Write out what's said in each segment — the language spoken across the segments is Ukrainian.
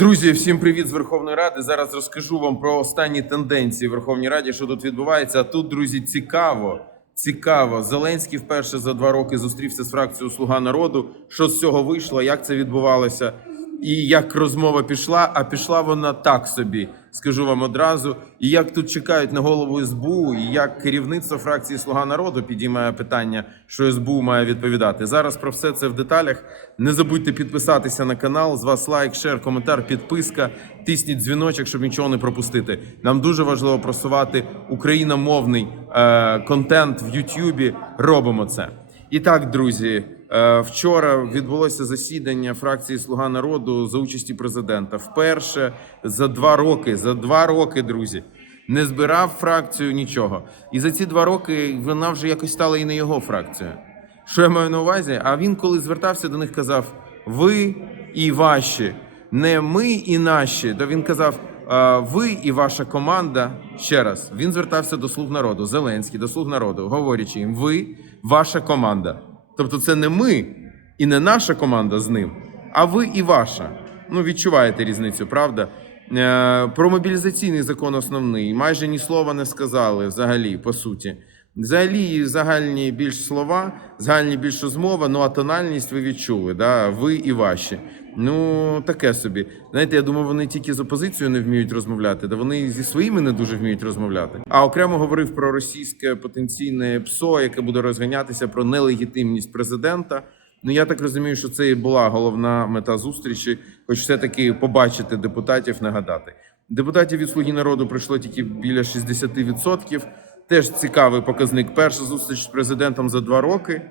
Друзі, всім привіт з Верховної Ради. Зараз розкажу вам про останні тенденції в Верховній Раді, що тут відбувається. А тут, друзі, цікаво. Цікаво. Зеленський вперше за два роки зустрівся з фракцією Слуга народу. Що з цього вийшло, як це відбувалося, і як розмова пішла. А пішла вона так собі, скажу вам одразу. І як тут чекають на голову СБУ, і як керівництво фракції Слуга народу підіймає питання, що СБУ має відповідати. Зараз про все це в деталях. Не забудьте підписатися на канал. З вас лайк, шер, коментар, підписка. Тисніть дзвіночок, щоб нічого не пропустити. Нам дуже важливо просувати україномовний е, контент в Ютубі. Робимо це. І так, друзі, вчора відбулося засідання фракції Слуга народу за участі президента. Вперше за два роки, за два роки, друзі, не збирав фракцію нічого. І за ці два роки вона вже якось стала і не його фракцією. Що я маю на увазі? А він, коли звертався до них, казав: ви і ваші, не ми і наші. То він казав. Ви і ваша команда ще раз він звертався до слуг народу, Зеленський, до слуг народу, говорячи їм: ви, ваша команда. Тобто, це не ми і не наша команда з ним, а ви і ваша. Ну відчуваєте різницю, правда? Е, Про мобілізаційний закон основний майже ні слова не сказали взагалі, по суті. Взагалі, загальні більш слова, загальні більш розмова, ну а тональність ви відчули, да? ви і ваші. Ну, таке собі. Знаєте, я думав, вони тільки з опозицією не вміють розмовляти, да вони зі своїми не дуже вміють розмовляти. А окремо говорив про російське потенційне ПСО, яке буде розганятися про нелегітимність президента. Ну я так розумію, що це і була головна мета зустрічі, хоч все-таки побачити депутатів, нагадати. Депутатів від слуги народу прийшло тільки біля 60%. Теж цікавий показник. Перша зустріч з президентом за два роки.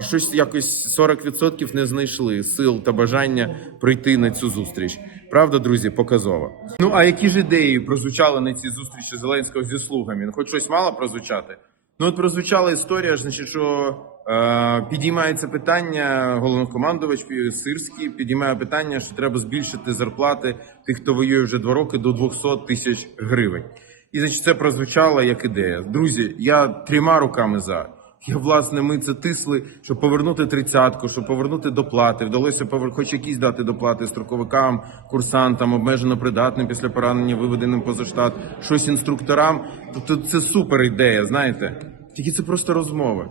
І Щось якось 40% не знайшли сил та бажання прийти на цю зустріч. Правда, друзі, показово. Ну а які ж ідеї прозвучали на цій зустрічі Зеленського зі слугами? Ну, хоч щось мало прозвучати. Ну, от прозвучала історія, значить, що е, підіймається питання, головнокомандувач Сирський підіймає питання, що треба збільшити зарплати тих, хто воює вже два роки, до 200 тисяч гривень. І значить, це прозвучало як ідея. Друзі, я трьома руками за. Я, власне, ми це тисли, щоб повернути тридцятку, щоб повернути доплати. Вдалося повер... хоч якісь дати доплати строковикам, курсантам, обмежено придатним після поранення, виведеним поза штат, щось інструкторам. Тобто це супер ідея, знаєте. Тільки це просто розмови.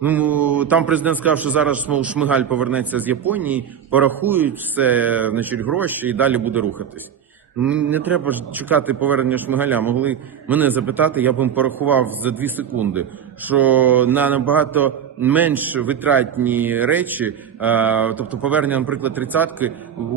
Ну там президент сказав, що зараз мов, Шмигаль повернеться з Японії, порахують все, значить, гроші і далі буде рухатись. Не треба ж чекати повернення Шмигаля. Могли мене запитати, я б порахував за дві секунди, що на набагато менш витратні речі, е, тобто повернення, наприклад, тридцятки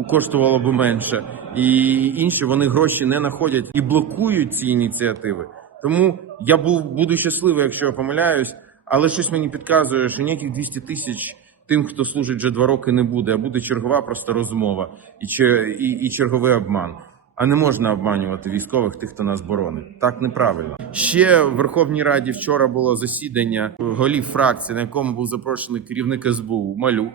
коштувало б менше, і інші вони гроші не знаходять і блокують ці ініціативи. Тому я буду щасливий, якщо я помиляюсь, але щось мені підказує, що ніяких 200 тисяч тим, хто служить вже два роки, не буде, а буде чергова просто розмова і, і, і черговий обман. А не можна обманювати військових, тих, хто нас боронить. Так неправильно. Ще в Верховній Раді вчора було засідання голів фракції, на якому був запрошений керівник СБУ Малюк.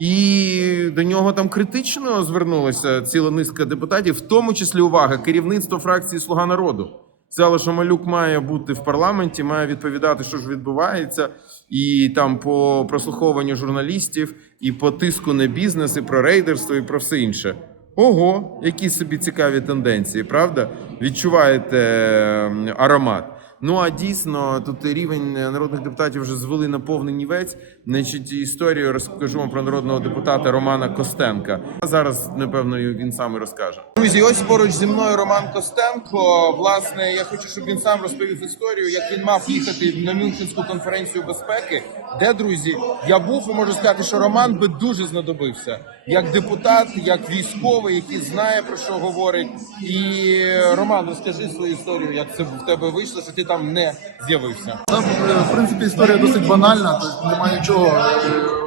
І до нього там критично звернулася ціла низка депутатів, в тому числі увага, керівництво фракції Слуга народу. Сказали, що Малюк має бути в парламенті, має відповідати, що ж відбувається, і там по прослуховуванню журналістів, і по тиску на бізнес, і про рейдерство, і про все інше. Ого, які собі цікаві тенденції, правда? Відчуваєте ем, аромат. Ну а дійсно, тут рівень народних депутатів вже звели на повний нівець. Значить, історію розкажу вам про народного депутата Романа Костенка. А зараз, напевно, він сам і розкаже. Друзі, ось поруч зі мною Роман Костенко. Власне, я хочу, щоб він сам розповів історію, як він мав їхати на Мюнхенську конференцію безпеки, де друзі, я був і можу сказати, що Роман би дуже знадобився як депутат, як військовий, який знає про що говорить. І Роман, розкажи свою історію, як це в тебе вийшло, що ти там не з'явився. Та, в принципі, історія досить банальна, тобто немає нічого. Е,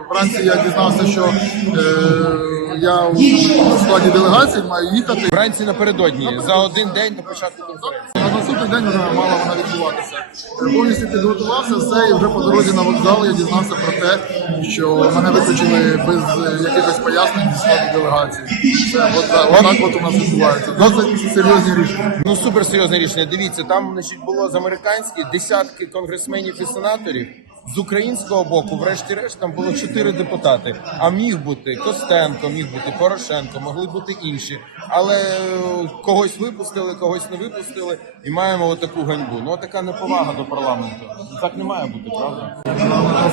Вранці я дізнався, що е, я у складі делегації маю їхати. Вранці напередодні за один день до початку конференції. На наступний день вже мала вона відбуватися. Повністю підготувався все, і вже по дорозі на вокзал я дізнався про те, що мене виключили без е, якихось пояснень зі складу делегації. Це от, так, отак от у нас відбувається. Досить серйозні рішення. Ну супер серйозне рішення. Дивіться, там значить було з американських десятки конгресменів і сенаторів З українського боку, врешті-решт, там було чотири депутати. А міг бути Костенко, міг бути Порошенко, могли бути інші. Але е, когось випустили, когось не випустили, і маємо отаку ганьбу. Ну така неповага до парламенту. Так не має бути, правда?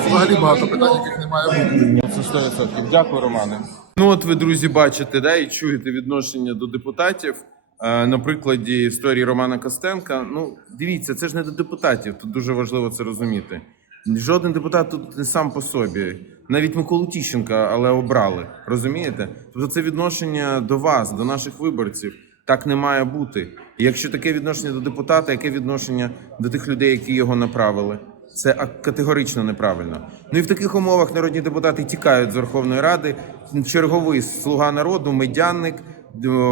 Взагалі багато питань, яких не має бути. Ну, Це 100%. Дякую, Романе. Ну, от ви, друзі, бачите, да, і чуєте відношення до депутатів. Е, На прикладі історії Романа Костенка. Ну, дивіться, це ж не до депутатів. Тут дуже важливо це розуміти. Жоден депутат тут не сам по собі. Навіть Миколу Тіщенка, але обрали. Розумієте? Тобто це відношення до вас, до наших виборців. Так не має бути. І якщо таке відношення до депутата, яке відношення до тих людей, які його направили? Це категорично неправильно. Ну і в таких умовах народні депутати тікають з Верховної Ради. Черговий слуга народу, медянник,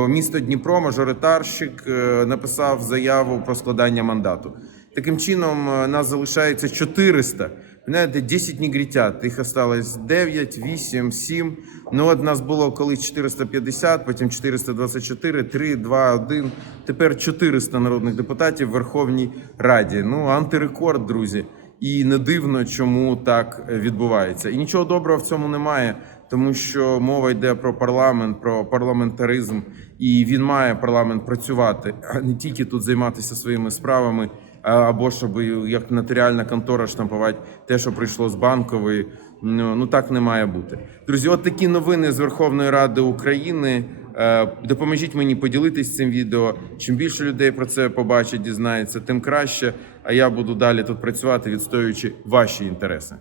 місто Дніпро, мажоритарщик е, написав заяву про складання мандату. Таким чином, е, нас залишається 400. Знаєте, 10 негритят, їх осталось 9, 8, 7. Ну, от нас було колись 450, потім 424, 3, 2, 1. Тепер 400 народних депутатів в Верховній Раді. Ну, антирекорд, друзі. І не дивно, чому так е, відбувається. І нічого доброго в цьому немає, тому що мова йде про парламент, про парламентаризм, і він має парламент працювати, а не тільки тут займатися своїми справами, або щоб як нотаріальна контора штампувати те, що прийшло з банкової. Ну, ну так не має бути. Друзі, от такі новини з Верховної Ради України. Е, Допоможіть мені поділитись цим відео. Чим більше людей про це побачить, дізнається, тим краще. А я буду далі тут працювати, відстоюючи ваші інтереси.